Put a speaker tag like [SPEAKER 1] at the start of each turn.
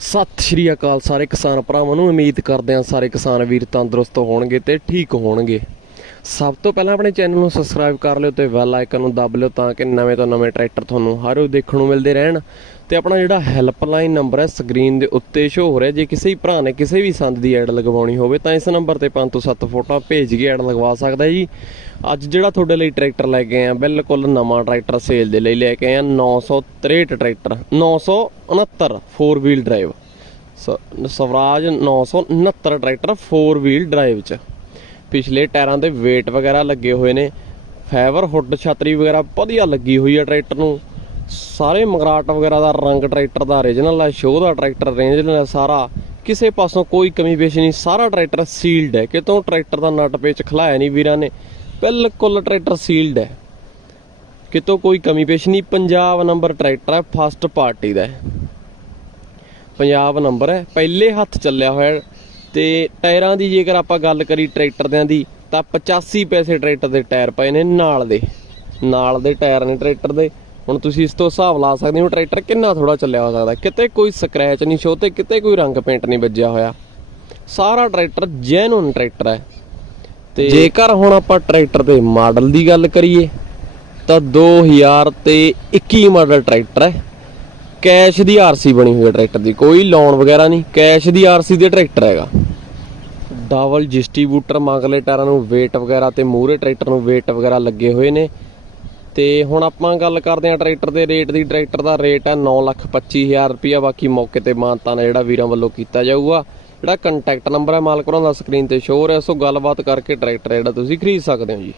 [SPEAKER 1] ਸਤਿ ਸ਼੍ਰੀ ਅਕਾਲ ਸਾਰੇ ਕਿਸਾਨ ਭਰਾਵਾਂ ਨੂੰ ਉਮੀਦ ਕਰਦੇ ਹਾਂ ਸਾਰੇ ਕਿਸਾਨ ਵੀਰ ਤੰਦਰੁਸਤ ਹੋਣਗੇ ਤੇ ਠੀਕ ਹੋਣਗੇ। ਸਭ ਤੋਂ ਪਹਿਲਾਂ ਆਪਣੇ ਚੈਨਲ ਨੂੰ ਸਬਸਕ੍ਰਾਈਬ ਕਰ ਲਿਓ ਤੇ ਬੈਲ ਆਈਕਨ ਨੂੰ ਦਬ ਲਿਓ ਤਾਂ ਕਿ ਨਵੇਂ ਤੋਂ ਨਵੇਂ ਟਰੈਕਟਰ ਤੁਹਾਨੂੰ ਹਰ ਰੋਜ਼ ਦੇਖਣ ਨੂੰ ਮਿਲਦੇ ਰਹਿਣ। ਤੇ ਆਪਣਾ ਜਿਹੜਾ ਹੈਲਪਲਾਈਨ ਨੰਬਰ ਹੈ ਸਕਰੀਨ ਦੇ ਉੱਤੇ ਸ਼ੋ ਹੋ ਰਿਹਾ, ਜੇ ਕਿਸੇ ਵੀ ਭਰਾ ਨੇ ਕਿਸੇ ਵੀ ਸੰਦ ਦੀ ਐਡ ਲਗਵਾਉਣੀ ਹੋਵੇ ਤਾਂ ਇਸ ਨੰਬਰ ਤੇ 5 ਤੋਂ 7 ਫੋਟੋਆਂ ਭੇਜ ਕੇ ਐਡ ਲਗਵਾ ਸਕਦਾ ਜੀ। ਅੱਜ ਜਿਹੜਾ ਤੁਹਾਡੇ ਲਈ ਟਰੈਕਟਰ ਲੈ ਕੇ ਆਏ ਆ ਬਿਲਕੁਲ ਨਵਾਂ ਟਰੈਕਟਰ ਸੇਲ ਦੇ ਲਈ ਲੈ ਕੇ ਆਏ ਆ 963 ਟਰੈਕਟਰ 969 4 ਵੀਲ ਡਰਾਈਵ ਸ- ਸਵਰਾਜ 969 ਟਰੈਕਟਰ 4 ਵੀਲ ਡਰਾਈਵ ਚ। ਪਿਛਲੇ ਟਾਇਰਾਂ ਦੇ weight ਵਗੈਰਾ ਲੱਗੇ ਹੋਏ ਨੇ। ਫਾਈਬਰ ਹੁੱਡ ਛਤਰੀ ਵਗੈਰਾ ਵਧੀਆ ਲੱਗੀ ਹੋਈ ਹੈ ਟਰੈਕਟਰ ਨੂੰ। ਸਾਰੇ ਮਗਰਾਟ ਵਗੈਰਾ ਦਾ ਰੰਗ ਟਰੈਕਟਰ ਦਾ origignal ਹੈ ਸ਼ੋਅ ਦਾ ਟਰੈਕਟਰ ਰੇਂਜ ਹੈ ਸਾਰਾ। ਕਿਸੇ ਪਾਸੋਂ ਕੋਈ ਕਮੀ ਪੇਸ਼ ਨਹੀਂ, ਸਾਰਾ ਟਰੈਕਟਰ ਸੀਲਡ ਹੈ ਕਿਤੋਂ ਟਰੈਕਟਰ ਦਾ ਨਟ ਪੇਚ ਖਲਾਇਆ ਨਹੀਂ ਵੀਰਾਂ ਨੇ, ਬਿਲਕੁਲ ਟਰੈਕਟਰ ਸੀਲਡ ਹੈ ਕਿਤੋਂ ਕੋਈ ਕਮੀ ਪੇਸ਼ ਨਹੀਂ, ਪੰਜਾਬ ਨੰਬਰ ਟਰੈਕਟਰ ਹੈ ਫਸਟ ਪਾਰਟੀ ਦਾ। ਹੈ ਪੰਜਾਬ ਨੰਬਰ ਹੈ ਪਹਿਲੇ ਹੱਥ ਚੱਲਿਆ ਹੋਇਆ ਤੇ ਟਾਇਰਾਂ ਦੀ ਜੇਕਰ ਆਪਾਂ ਗੱਲ ਕਰੀ ਟਰੈਕਟਰ ਦੀ, ਤਾਂ 85 ਪੈਸੇ ਟਰੈਕਟਰ ਦੇ ਟਾਇਰ ਪਏ ਨੇ ਨਾਲ ਦੇ। ਨਾਲ ਦੇ ਟਾਇਰ ਨੇ ਟਰੈਕਟਰ ਦੇ। ਹੁਣ ਤੁਸੀਂ ਇਸ ਤੋਂ ਹਿਸਾਬ ਲਾ ਸਕਦੇ ਹੋ ਟਰੈਕਟਰ ਕਿੰਨਾ ਥੋੜਾ ਚੱਲਿਆ ਹੋ ਸਕਦਾ। ਕਿਤੇ ਕੋਈ ਸਕ੍ਰੈਚ ਨਹੀਂ ਸ਼ੋ ਤੇ ਕਿਤੇ ਕੋਈ ਰੰਗ ਪੇਂਟ ਨਹੀਂ ਵੱਜਿਆ ਹੋਇਆ। ਸਾਰਾ ਟਰੈਕਟਰ ਜੈਨੂਨ ਟਰੈਕਟਰ ਹੈ। ਤੇ ਜੇਕਰ ਹੁਣ ਆਪਾਂ ਟਰੈਕਟਰ ਦੇ ਮਾਡਲ ਦੀ ਗੱਲ ਕਰੀਏ, ਤਾਂ 2000 ਤੇ 21 ਮਾਡਲ ਟਰੈਕਟਰ ਹੈ। ਕੈਸ਼ ਦੀ ਆਰਸੀ ਬਣੀ ਹੋਈ ਹੈ ਟਰੈਕਟਰ ਦੀ, ਕੋਈ ਲੋਨ ਵਗੈਰਾ ਨਹੀਂ, ਕੈਸ਼ ਦੀ ਆਰਸੀ ਦੇ ਟਰੈਕਟਰ ਹੈਗਾ। ਡਬਲ ਡਿਸਟ੍ਰੀਬਿਊਟਰ ਮਗਲੇ ਟਾਇਰਾਂ ਨੂੰ, weight ਵਗੈਰਾ ਤੇ ਮੂਹਰੇ ਟਰੈਕਟਰ ਨੂੰ weight ਵਗੈਰਾ ਲੱਗੇ ਹੋਏ ਨੇ। ਤੇ ਹੁਣ ਆਪਾਂ ਗੱਲ ਕਰਦੇ ਹਾਂ ਟਰੈਕਟਰ ਦੇ ਰੇਟ ਦੀ, ਟਰੈਕਟਰ ਦਾ ਰੇਟ ਹੈ 925000 ਰੁਪਇਆ ਬਾਕੀ ਮੌਕੇ ਤੇ ਮਾਨਤਾ ਨਾਲ ਜਿਹੜਾ ਵੀਰਾਂ ਵੱਲੋਂ ਕੀਤਾ ਜਾਊਗਾ। ਜਿਹੜਾ ਕੰਟੈਕਟ ਨੰਬਰ ਹੈ ਮਾਲਕ ਉਹਨਾਂ ਦਾ ਸਕਰੀਨ ਤੇ ਸ਼ੋਅ ਹੋ ਰਿਹਾ, ਸੋ ਗੱਲਬਾਤ ਕਰਕੇ ਟਰੈਕਟਰ ਜਿਹੜਾ ਤੁਸੀਂ ਖਰੀਦ ਸਕਦੇ ਹੋ ਜੀ।